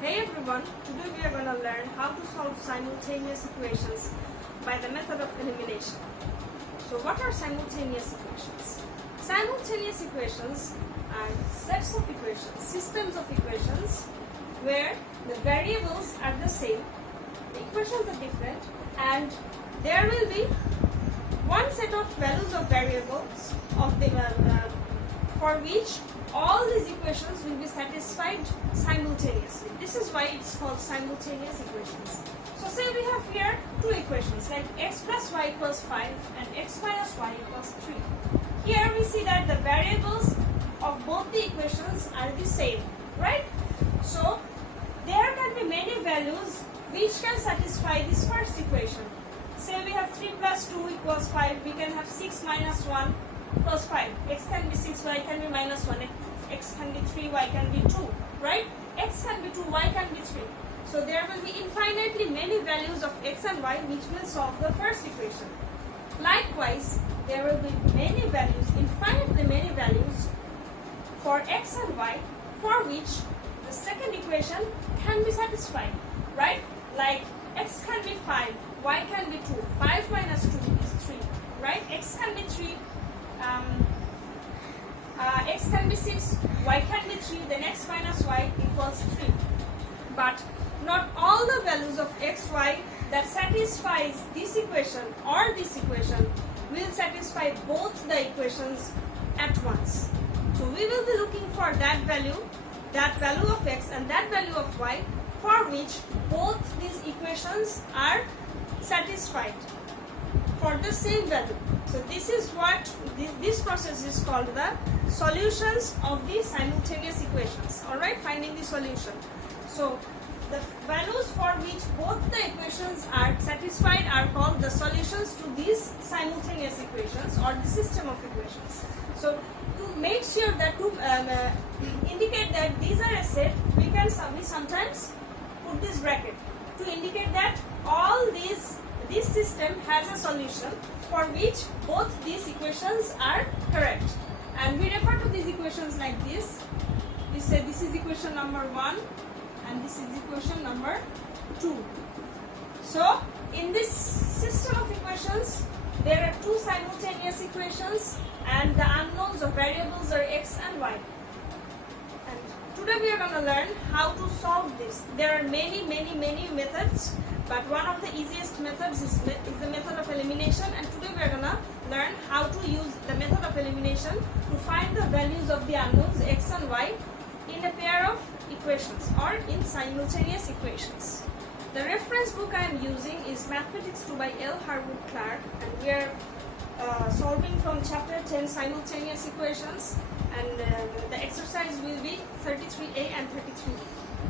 Hey everyone, today we are going to learn how to solve simultaneous equations by the method of elimination. So what are simultaneous equations? Simultaneous equations are sets of equations, systems of equations where the variables are the same, the equations are different, and there will be one set of values of variables of the for which all these equations will be satisfied simultaneously. This is why it's called simultaneous equations. So say we have here two equations like x plus y equals 5 and x minus y equals 3. Here we see that the variables of both the equations are the same, right? So there can be many values which can satisfy this first equation. Say we have 3 plus 2 equals 5, we can have 6 minus 1 plus 5. X can be 6, y can be minus 1, x can be 3, y can be 2, right? X can be 2, y can be 3. So there will be infinitely many values of x and y which will solve the first equation. Likewise, there will be many values, infinitely many values for x and y for which the second equation can be satisfied, right? Like x can be 5, y can be 2, 5 minus 2 is 3, right? X can be 3, x can be 6, y can be 3, then x minus y equals 3. But not all the values of x, y that satisfies this equation or this equation will satisfy both the equations at once. So we will be looking for that value of x and that value of y for which both these equations are satisfied for the same value. So this is what this process is called, the solutions of the simultaneous equations. Alright, finding the solution. So the values for which both the equations are satisfied are called the solutions to these simultaneous equations or the system of equations. So to make sure that to indicate that these are a set, we sometimes put this bracket to indicate that all this system has a solution for which both these equations are correct. And we refer to these equations like this. We say this is equation number 1 and this is equation number 2. So in this system of equations, there are two simultaneous equations and the unknowns of variables are x and y. And today we are going to learn how to solve this. There are many methods, but one of the easiest methods is the method of elimination, and today we are going to learn how to use the method of elimination to find the values of the unknowns x and y in a pair of equations or in simultaneous equations. The reference book I am using is Mathematics 2 by L. Harwood Clark, and we are solving from chapter 10 simultaneous equations, and the exercise will be 33a and 33b.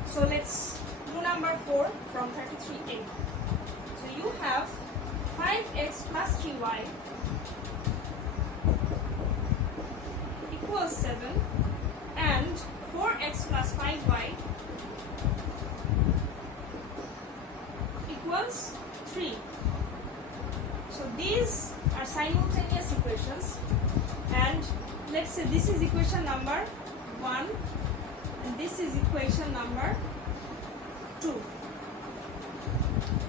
So let's do number 4 from 33a. So you have 5x plus 3y equals 7 and 4x plus 5y equals 3. So these are simultaneous equations, and let's say this is equation number 1 and this is equation number 2.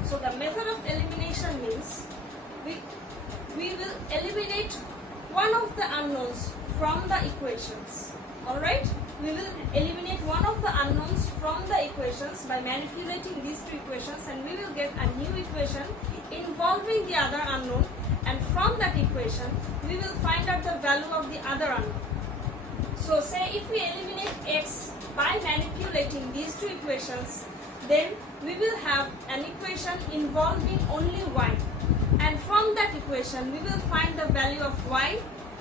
So the method of elimination means we will eliminate one of the unknowns from the equations. Alright? We will eliminate one of the unknowns from the equations by manipulating these two equations, and we will get a new equation involving the other unknown, and from that equation we will find out the value of the other unknown. So say if we eliminate x by manipulating these two equations, then we will have an equation involving only y, and from that equation we will find the value of y,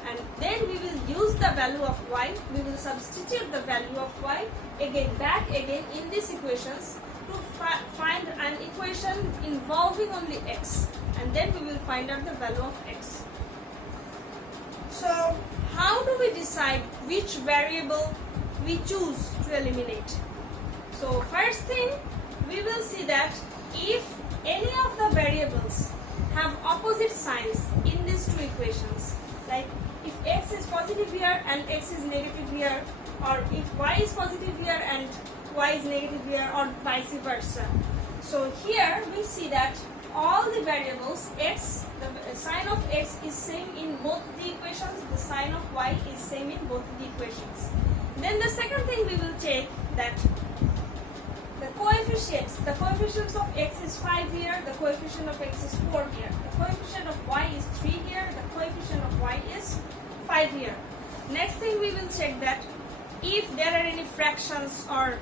and then we will use the value of y, we will substitute the value of y back again in these equations to find an equation involving only x, and then we will find out the value of x. So how do we decide which variable we choose to eliminate? So first thing, we will see that if any of the variables have opposite signs in these two equations, like if x is positive here and x is negative here, or if y is positive here and y is negative here, or vice versa. So here we see that all the variables x, the sign of x is same in both the equations, the sign of y is same in both the equations. Then the second thing we will take that the coefficients of x is 5 here, the coefficient of x is 4 here, the coefficient of y is 3 here, the coefficient of y is 5 here. Next thing we will check that if there are any fractions or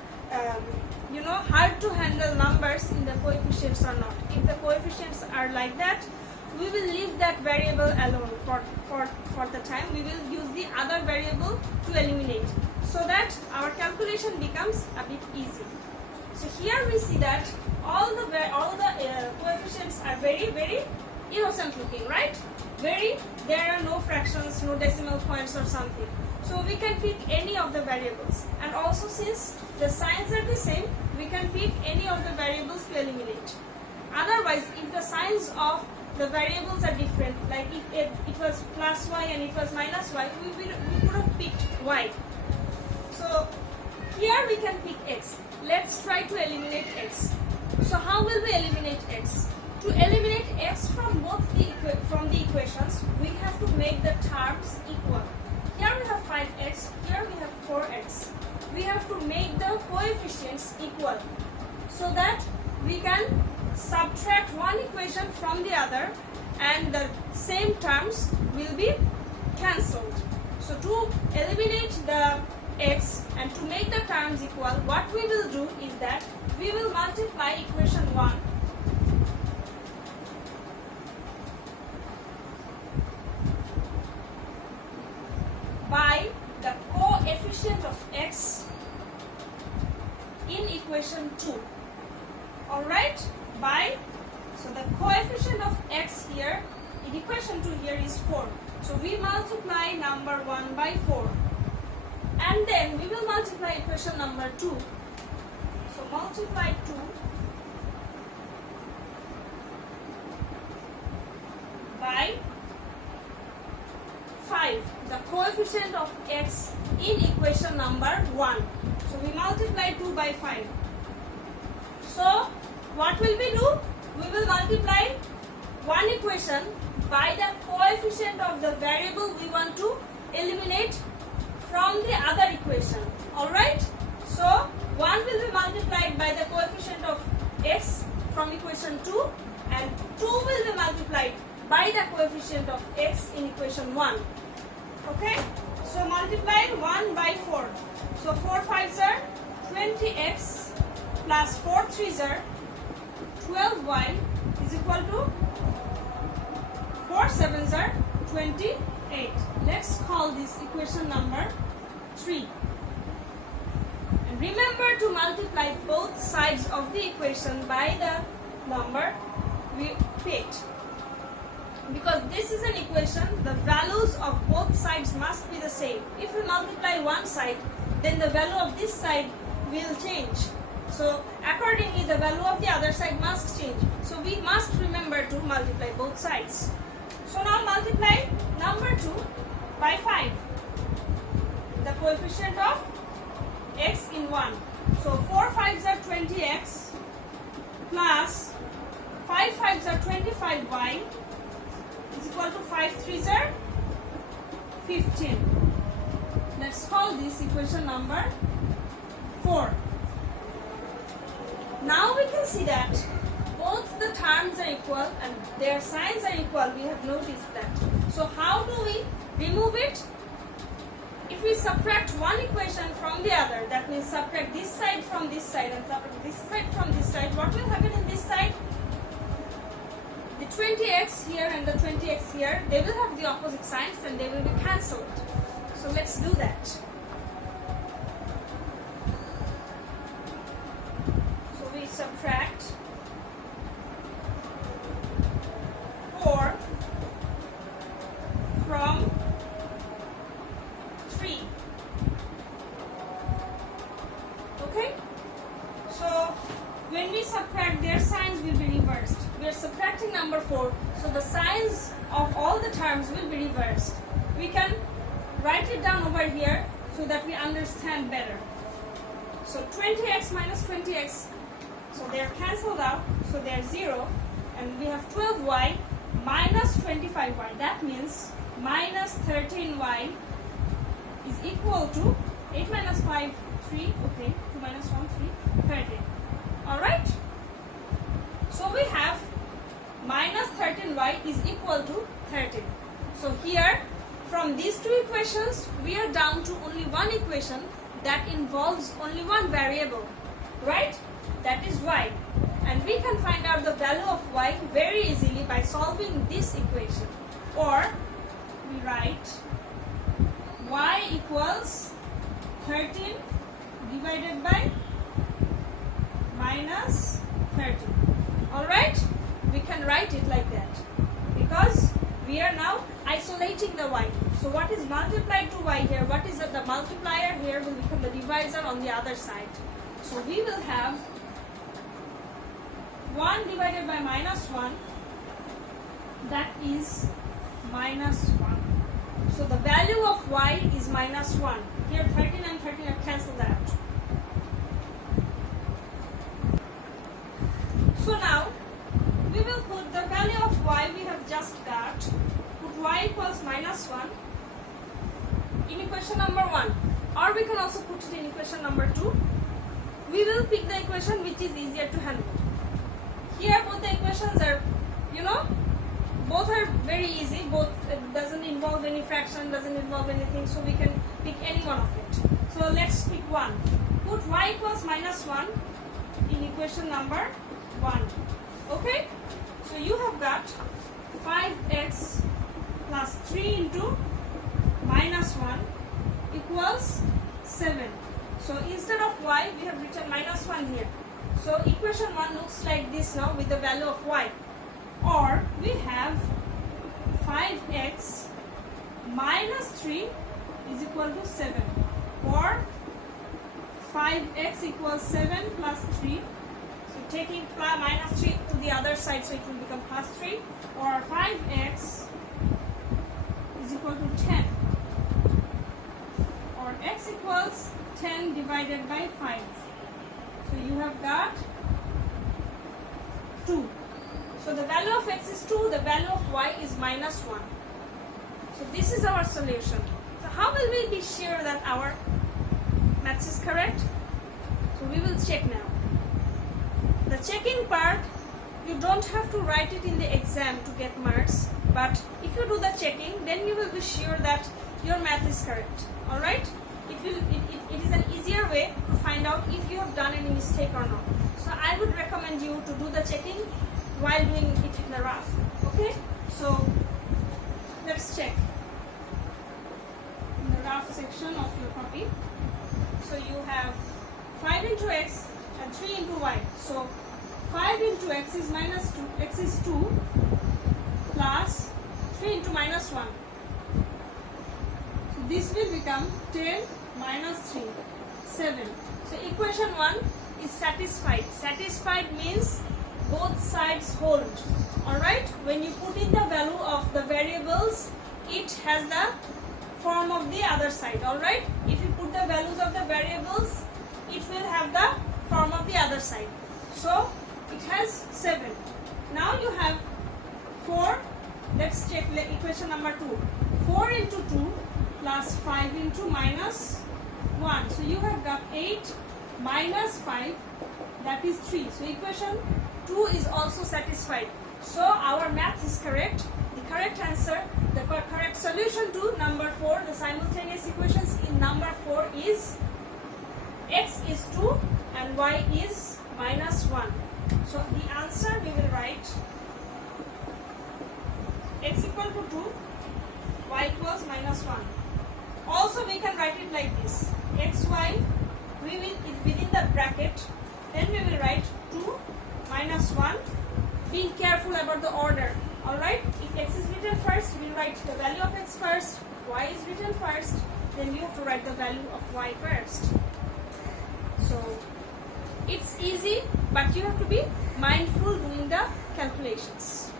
hard to handle numbers in the coefficients or not. If the coefficients are like that, we will leave that variable alone for the time. We will use the other variable to eliminate, so that our calculation becomes a bit easy. So here we see that all the coefficients are very, very innocent looking, right? There are no fractions, no decimal points or something. So we can pick any of the variables, and also since the signs are the same, we can pick any of the variables to eliminate. Otherwise, if the signs of the variables are different, like if it was plus y and it was minus y, we would have picked y. So here we can pick x. Let's try to eliminate x. So how will we eliminate x? To eliminate x from the equations, we have to make the terms equal. Here we have 5x, here we have 4x. We have to make the coefficients equal, so that we can subtract one equation from the other and the same terms will be cancelled. So to eliminate the x and to make the terms equal, what we will do is that we will multiply equation 1 by the coefficient of x in equation 2. Alright? So the coefficient of x here in equation 2 here is 4. So we multiply number 1 by 4. And then we will multiply equation number 2. So multiply 2 by 5, the coefficient of x in equation number 1. So we multiply 2 by 5. So what will we do? We will multiply one equation by the coefficient of the variable we want to eliminate from the other equation. Alright? So 1 will be multiplied by the coefficient of x from equation 2, and 2 will be multiplied by the coefficient of x in equation 1. Okay? So multiply 1 by 4. So 4 5s are 20x plus 4 3s are 12y is equal to 4 7s are 28. Let's call this equation number 3. And remember to multiply both sides of the equation by the number we picked. Because this is an equation, the values of both sides must be the same. If we multiply one side, then the value of this side will change. So accordingly, the value of the other side must change. So we must remember to multiply both sides. So now multiply number 2 by 5. The coefficient of x in 1. So 4 5s are 20x plus 5 5s are 25y is equal to 5 3s are 15. Let's call this equation number 4. Now we can see that both the terms are equal and their signs are equal. We have noticed that. So how do we remove it? If we subtract one equation from the other, that means subtract this side from this side and subtract this side from this side, what will happen in this side? The 20x here and the 20x here, they will have the opposite signs and they will be cancelled. So let's do that. So we subtract 4 from 3. Okay? So when we subtract, their signs will be reversed. We are subtracting number 4, so the signs of all the terms will be reversed. We can write it down over here so that we understand better. So 20x minus 20x, so they are cancelled out, so they are 0, and we have 12y minus 25y. That means minus 13y is equal to 8 minus 5, 3, okay, 2 minus 1, 3, 13. Alright? So we have minus 13y is equal to 13. So here, from these two equations, we are down to only one equation that involves only one variable, right? That is y. And we can find out the value of y very easily by solving this equation. Or we write y equals 13 divided by minus 13. Alright? We can write it like that because we are now isolating the y. So what is multiplied to y here? What is the multiplier here will become the divisor on the other side. So we will have 1 divided by minus 1, that is minus 1. So the value of y is minus 1. Here 13 and 13 are cancelled out. So now we will put the value of y we have just got, put y equals minus 1 in equation number 1, or we can also put it in equation number 2. We will pick the equation which is easier to handle. Here both the equations are, both are very easy, both doesn't involve any fraction, doesn't involve anything, so we can pick any one of it. So let's pick one. Put y equals minus 1 in equation number 1. Okay? So you have got 5x plus 3 into minus 1 equals 7. So instead of y, we have written minus 1 here. So equation 1 looks like this now with the value of y. Or we have 5x minus 3 is equal to 7. Or 5x equals 7 plus 3. So taking minus 3 to the other side, so it will become plus 3. Or 5x is equal to 10. Or x equals 10 divided by 5. So you have got 2. So the value of x is 2, the value of y is minus 1. So this is our solution. So how will we be sure that our maths is correct? So we will check now. The checking part, you don't have to write it in the exam to get marks, but if you do the checking, then you will be sure that your math is correct. Alright? It is an easier way to find out if you have done any mistake or not. So I would recommend you to do the checking while doing it in the rough. Okay? So let's check in the rough section of your copy. So you have 5 into x and 3 into y. So 5 into x is minus 2, x is 2 plus 3 into minus 1. So this will become 10 minus 3, 7. So equation 1 is satisfied. Satisfied means both sides hold. Alright? When you put in the value of the variables, it has the form of the other side. Alright? If you put the values of the variables, it will have the form of the other side. So it has 7. Now you have 4. Let's check the equation number 2. 4 into 2 plus 5 into minus 1. So you have got 8 minus 5, that is 3. So equation 2 is also satisfied. So our math is correct. The correct answer, the correct solution to number 4, the simultaneous equations in number 4 is x is 2 and y is minus 1. So the answer we will write x equal to 2, y equals minus 1. Also we can write it like this. xy, we will within the bracket, then we will write 2 minus 1. Being careful about the order. Alright? If x is written first, we will write the value of x first. If y is written first, then you have to write the value of y first. So it's easy, but you have to be mindful doing the calculations.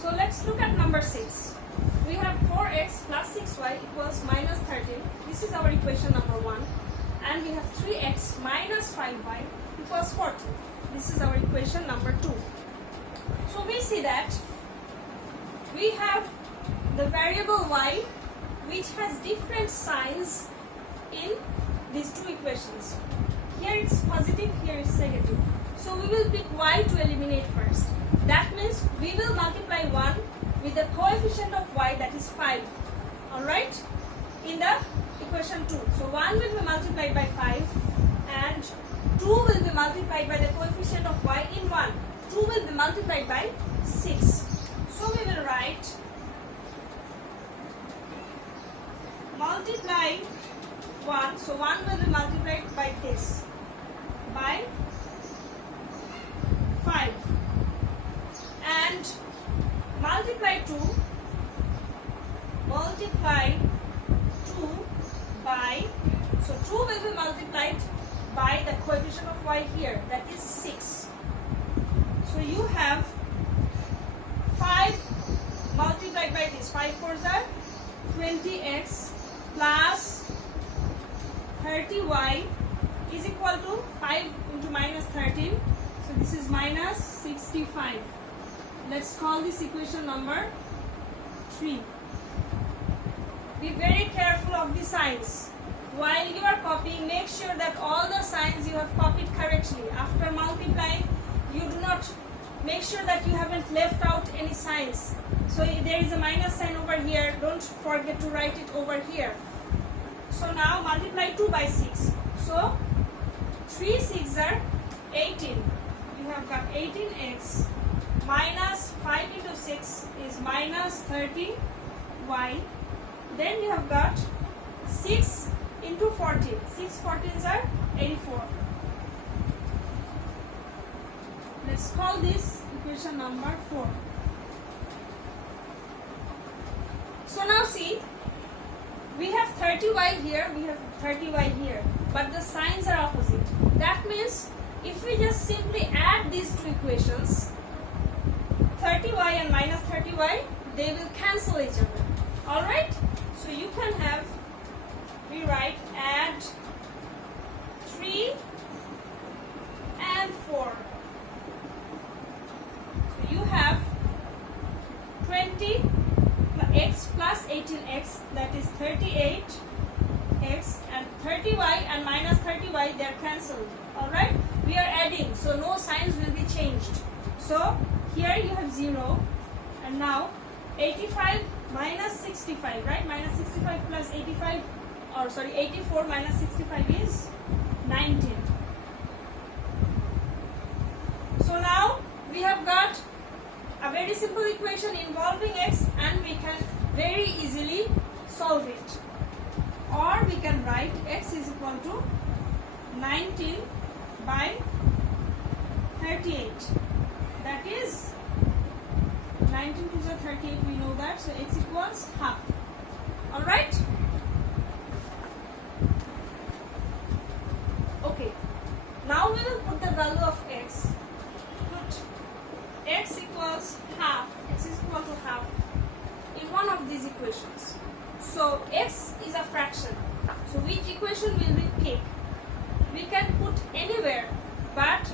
So let's look at number 6. We have 4x 13. This is our equation number 1. And we have 3x minus 5y equals 14. This is our equation number 2. So we see that we have the variable y which has different signs in these two equations. Here it's positive, here it's negative. So we will pick y to eliminate first. That means we will multiply 1 with the coefficient of y, that is 5. Alright? In the equation 2. So 1 will be multiplied by 5 and 2 will be multiplied by the coefficient of y in 1. 2 will be multiplied by 6. So we will write multiply 1. So 1 will be multiplied by this, by 5, and multiply 2 by, so 2 will be multiplied by the coefficient of y here, that is 6. So you have 5 multiplied by this, 5 4s are 20x plus 30y is equal to 5 into minus 13. So this is minus 65. Let's call this equation number 3. Be very careful of the signs. While you are copying, make sure that all the signs you have copied correctly. After multiplying, you do not make sure that you haven't left out any signs. So there is a minus sign over here. Don't forget to write it over here. So now multiply 2 by 6. So 3 6s are 18. You have got 18x minus 5 into 6 is minus 30y. Then you have got 6 into 14. 6 14s are 84. Let's call this equation number 4. So now see, we have 30y here, we have 30y here, but the signs are opposite. That means if we just simply add these two equations, 30y and minus 30y, they will cancel each other. Alright? So you can have, we write add 3 and 4. So you have 20 x plus 18x, that is 38x, and 30y and minus 30y, they are cancelled. Alright? We are adding, so no signs will be changed. So here you have 0, and now 85 minus 65, right? Minus 65 plus 85, or sorry, 84 minus 65 is 19. So now we have got a very simple equation involving x, and we can very easily solve it. Or we can write x is equal to 19 by 38. That is 19 to the 38, we know that. So x equals half. Alright? Okay. Now we will put the value of x. Put x equals half. X is equal to half in one of these equations. So x is a fraction. So which equation will we pick? We can put anywhere, but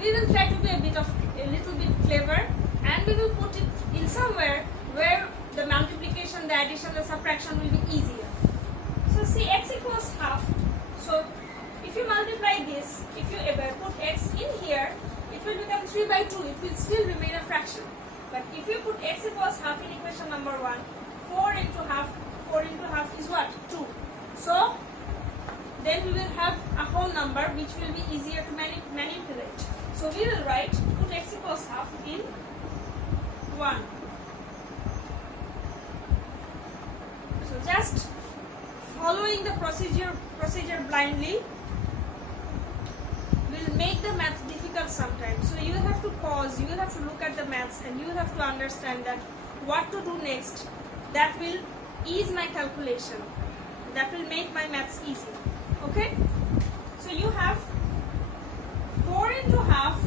we will try to be a little bit clever, and we will put it in somewhere where the multiplication, the addition, the subtraction will be easier. So see, x equals half. So if you multiply this, if you ever put x in here, it will become 3 by 2. It will still remain a fraction. But if you put x equals half in equation number 1, 4 into half is what? 2. So then we will have a whole number which will be easier to manipulate. So we will write, put x equals half in 1. So just following the procedure blindly will make the math difficult sometimes. So you will have to pause, you will have to look at the maths, and you will have to understand that what to do next. That will ease my calculation. That will make my maths easy. Okay? So you have 4 into half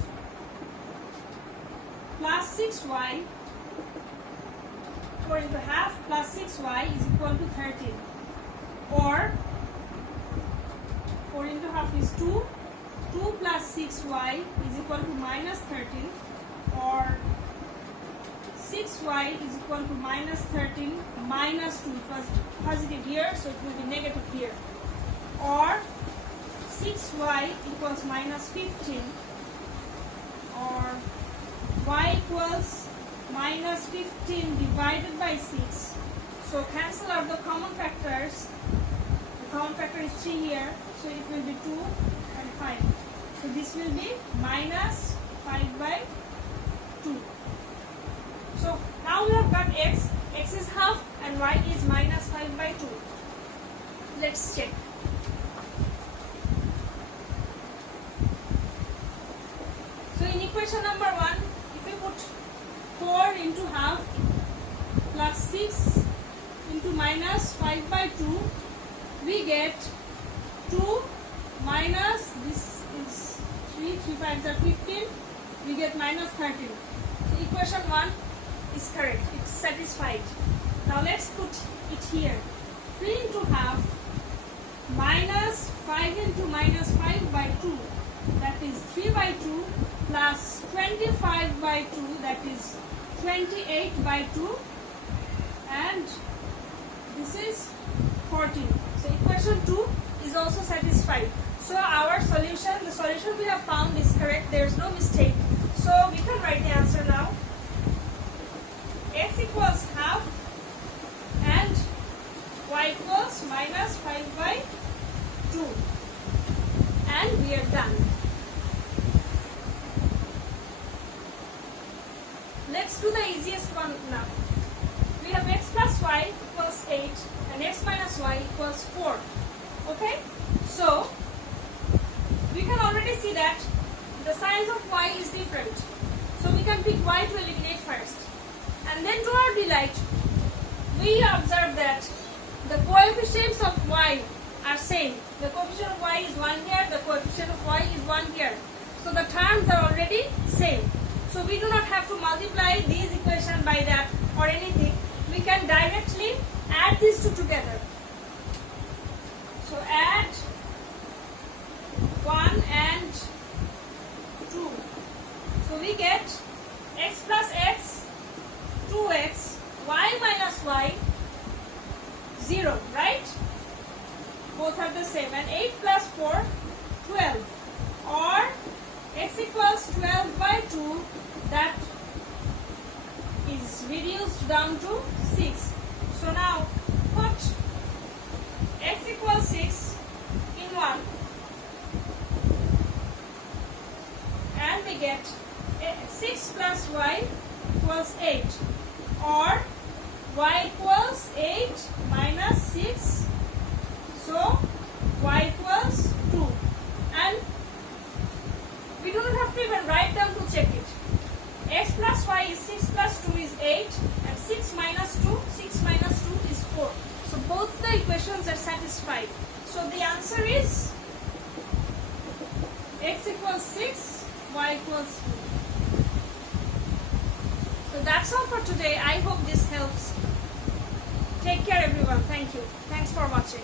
plus 6y. 4 into half plus 6y is equal to 13. or 4 into half is 2. 2 plus 6y is equal to minus 13, or 6y is equal to minus 13 minus 2. It was positive here, so it will be negative here. Or 6y equals minus 15, or y equals minus 15 divided by 6. So cancel out the common factors. The common factor is 3 here, so it will be 2 and 5. So this will be minus 5 by 2. So now we have got x is half and y is minus 5 by 2. Let's check. So in equation number 1, if we put 4 into half plus 6 into minus 5 by 2, we get 2 minus, this is 3 5s are 15, we get minus 13. So equation 1 is correct, it's satisfied. Now let's put it here. 3 into half minus 5 into minus 5 by 2, that is 3 by 2, plus 25 by 2, that is 28 by 2, and this is 14. So equation 2 is also satisfied. So our solution, the solution we have found is correct, there is no mistake. So we can write the answer now. X equals half and y equals minus 5 by 2. And we are done. Let's do the easiest one now. We have x plus y equals 8 and x minus y equals 4. Okay? So, we can already see that the size of y is different. So we can pick y to eliminate first. And then to our delight, we observe that the coefficients of y are same. The coefficient of y is 1 here, the coefficient of y is 1 here. So the terms are already same. So we do not have to multiply these equations by that or anything. We can directly add these two together. So add 1 and 2. So we get x plus x, 2x, y minus y, 0, right? Both are the same. And 8 plus 4, 12. Or x equals 12 by 2, that is reduced down to 6. So now put x equals 6 in 1 and we get 6 plus y equals 8, or y equals 8 minus 6, so y equals 2. And we do not have to even write down to check it. X plus y is 6 plus 2 is 8, and 6 minus 2 is 4. So both the equations are satisfied. So the answer is x equals 6, y equals 2. So that's all for today. I hope this helps. Take care everyone. Thank you. Thanks for watching.